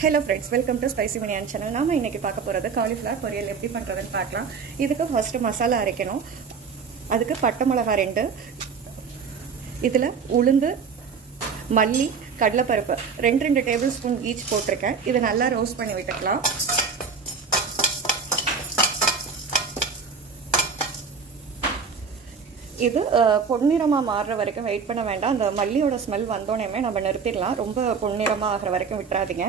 Hello friends, welcome to Spicy Minion channel. நாம இன்னைக்கு பார்க்க போறது காலிஃப்ளவர் பொரியல் எப்படி பண்றதுன்னு பார்க்கலாம். இதுக்கு ஃபர்ஸ்ட் மசாலா அரைக்கணும். அதுக்கு பட்டை மிளகாய் 2, இதுல உளுந்து, மல்லி, கடலை பருப்பு 2 டேபிள்ஸ்பூன் ஈச் போட்டுருக்கேன். இதை நல்லா ரோஸ்ட் பண்ணி விட்டுக்கலாம். இது பொன்னிறமா மாறுற வரைக்கும் வெயிட் பண்ண வேண்டாம். அந்த மல்லியோட ஸ்மெல் வந்தோடனே நம்ம நிறுத்திடலாம். ரொம்ப பொன்னிறமா ஆகிற வரைக்கும் விட்டுறாதீங்க.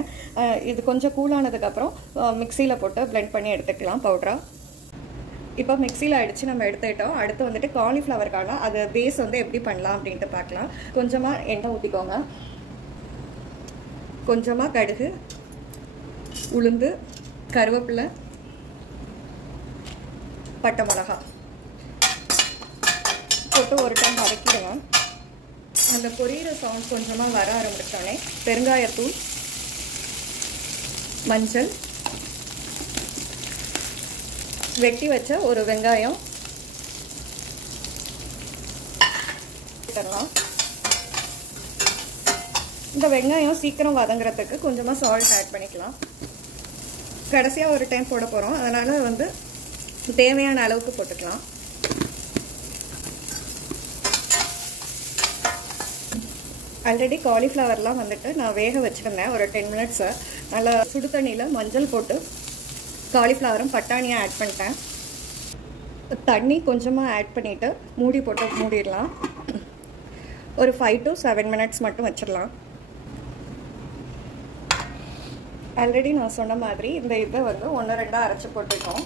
இது கொஞ்சம் கூலானதுக்கப்புறம் மிக்சியில் போட்டு பிளெண்ட் பண்ணி எடுத்துக்கலாம் பவுடரா. இப்போ மிக்சியில் அடித்து நம்ம எடுத்துக்கிட்டோம். அடுத்து வந்துட்டு காலிஃப்ளவருக்கான அது பேஸ் வந்து எப்படி பண்ணலாம் அப்படின்ட்டு பார்க்கலாம். கொஞ்சமாக எண்ணெய் ஊற்றிக்கோங்க. கொஞ்சமாக கடுகு, உளுந்து, கருவேப்பிலை, பட்டை மிளகாய் போட்டு ஒரு டைம் வதக்கிடுங்க. அந்த பொரியிற சவுண்ட் கொஞ்சமாக வர ஆரம்பிச்சோடனே பெருங்காயத்தூள், மஞ்சள், வெட்டி வச்ச ஒரு வெங்காயம் போட்டுடலாம். இந்த வெங்காயம் சீக்கிரம் வதங்குறதுக்கு கொஞ்சமாக சால்ட் ஆட் பண்ணிக்கலாம். கடைசியாக ஒரு டைம் போட போகிறோம், அதனால் வந்து தேவையான அளவுக்கு போட்டுக்கலாம். ஆல்ரெடி காலிஃப்ளவர்லாம் வந்துட்டு நான் வேக வச்சுருந்தேன் ஒரு 10 மினிட்ஸு. நல்லா சுடு தண்ணியில் மஞ்சள் போட்டு காலிஃப்ளவரும் பட்டாணியாக ஆட் பண்ணிட்டேன். தண்ணி கொஞ்சமாக ஆட் பண்ணிவிட்டு மூடி போட்டு மூடிடலாம். ஒரு 5 to 7 மினிட்ஸ் மட்டும் வச்சிடலாம். ஆல்ரெடி நான் சொன்ன மாதிரி இந்த இதை வந்து 1-2 அரைச்சி போட்டுருக்கோம்.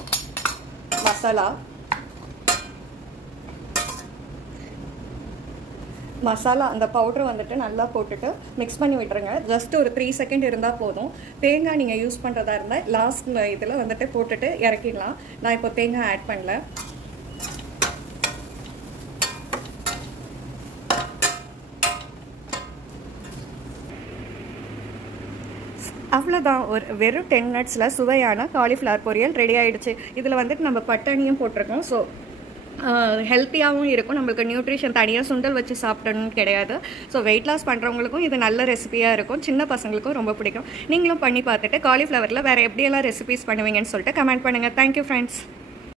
மசாலா அந்த பவுடர் வந்துட்டு நல்லா போட்டுட்டு மிக்ஸ் பண்ணி விட்டுருங்க. ஜஸ்ட் ஒரு 3 செகண்ட் இருந்தால் போதும். தேங்காய் நீங்கள் யூஸ் பண்ணுறதா இருந்தால் லாஸ்ட் இதில் வந்துட்டு போட்டுட்டு இறக்கிடலாம். நான் இப்போ தேங்காய் ஆட் பண்ணல. அவ்வளோதான். ஒரு வெறும் 10 மினிட்ஸில் சுவையான காலிஃப்ளவர் பொரியல் ரெடி ஆகிடுச்சு. இதில் வந்துட்டு நம்ம பட்டாணியும் போட்டிருக்கோம். ஸோ ஹெல்த்தியாகவும் இருக்கும். நம்மளுக்கு நியூட்ரிஷன் தனியாக சுண்டல் வச்சு சாப்பிடணும்னு கிடையாது. ஸோ வெயிட் லாஸ் பண்ணுறவங்களுக்கும் இது நல்ல ரெசிபியாக இருக்கும். சின்ன பசங்களுக்கும் ரொம்ப பிடிக்கும். நீங்களும் பண்ணி பார்த்துட்டு காலிஃப்ளவரில் வேறு எப்படியெல்லாம் ரெசிபிஸ் பண்ணுவீங்கன்னு சொல்லிட்டு கமெண்ட் பண்ணுங்கள். Thank you friends.